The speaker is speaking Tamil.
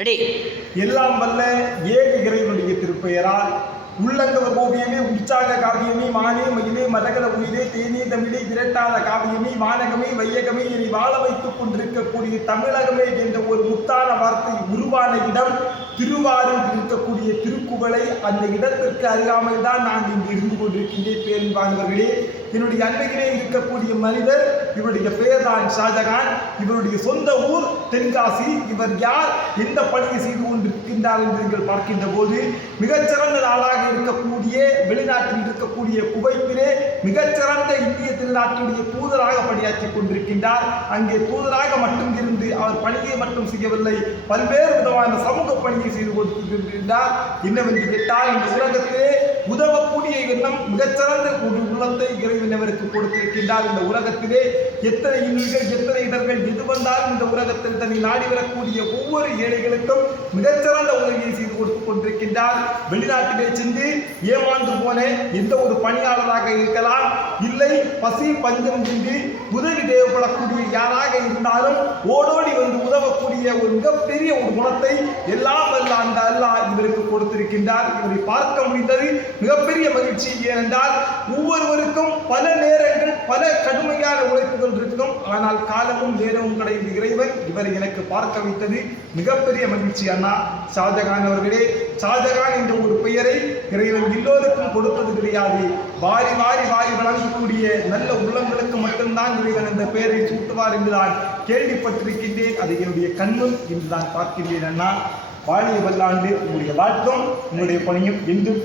ரெடி. எல்லாம் வல்ல ஏக இறைவனுடைய திருப்பெயரால் உள்ளங்கவர் ஓவியமே உற்சாக காவியமே மானே மயிலே மரகத உயிரே தேனே தமிழே திரட்டாத காவியமே வானகமே வையகமே இனி வாழ வைத்துக் கொண்டிருக்கக்கூடிய தமிழகமே என்ற ஒரு முத்தான வார்த்தை உருவான இடம் திருவாரூர் இருக்கக்கூடிய திருக்குவளை. அந்த இடத்திற்கு அருகாமல் தான் நான் இங்கு இருந்து கொண்டிருக்கின்றேன். பேருவானவர்களே, என்னுடைய அன்னையிலே இருக்கக்கூடிய மனிதர், இவருடைய பெயர் தான் ஷாஜகான். இவருடைய சொந்த ஊர் தென்காசி. இவர் யார், எந்த பணியை செய்து கொண்டிருக்கின்றார் என்று நீங்கள் பார்க்கின்ற போது, மிகச்சிறந்த நாடாக இருக்கக்கூடிய வெளிநாட்டில் இருக்கக்கூடிய குவைத்திலே மிகச்சிறந்த இந்திய திருநாட்டினுடைய தூதராக பணியாற்றிக் கொண்டிருக்கின்றார். அங்கே தூதராக மட்டும் இருந்து அவர் பணியை மட்டும் செய்யவில்லை, பல்வேறு விதமான சமூக பணியை செய்து கொண்டிருக்கின்றார். என்னவென்று கேட்டால், இந்த உலகத்திலே உதவக்கூடிய எண்ணம் மிகச்சிறந்த ஒரு உள்ளத்தை இறைவன் அவருக்கு கொடுத்திருக்கின்றார். இந்த உலகத்திலே எத்தனை இன்னல்கள் எத்தனை இடர்கள் எது வந்தாலும் இந்த உலகத்தில் தன்னை நாடி வரக்கூடிய ஒவ்வொரு ஏழைகளுக்கும் மிகச்சிறந்த உதவியை செய்து கொடுத்துக் கொண்டிருக்கின்றார். வெளிநாட்டிலே சென்று ஏமாந்து போன எந்த ஒரு பணியாளராக இருக்கலாம், இல்லை பசி பஞ்சம் இன்றி உதவி தேவைப்படக்கூடிய யாராக இருந்தாலும் ஓடோடி வந்து உதவக்கூடிய ஒரு மிகப்பெரிய ஒரு குணத்தை எல்லாம் வல்ல அந்த அல்லாஹ் இவருக்கு கொடுத்திருக்கின்றார். இவரை பார்க்க முடிந்தது மிகப்பெரிய மகிழ்ச்சி. ஏனென்றால் ஒவ்வொருவருக்கும் பல நேரங்கள் பல கடுமையான உழைப்புகள் இருக்கும். ஆனால் காலமும் நேரமும் கிடைந்த இறைவன் இவரை எனக்கு பார்க்க வைத்தது மிகப்பெரிய மகிழ்ச்சி. அண்ணா ஷாஜகான் அவர்களே, ஷாஜகான் என்ற ஒரு பெயரை இறைவன் எல்லோருக்கும் கொடுத்தது கிடையாது. வாரி வாரி வாரி வழங்கக்கூடிய நல்ல உள்ளங்களுக்கு மட்டும்தான் இறைவன் இந்த பெயரை சூட்டுவார் என்று நான் கேள்விப்பட்டிருக்கின்றேன். அதை என்னுடைய கண்ணும் இன்று நான் பார்க்கின்றேன். அண்ணா, வாழிய வல்லாண்டு உங்களுடைய வாழ்த்தும் உங்களுடைய பணியும் என்றும்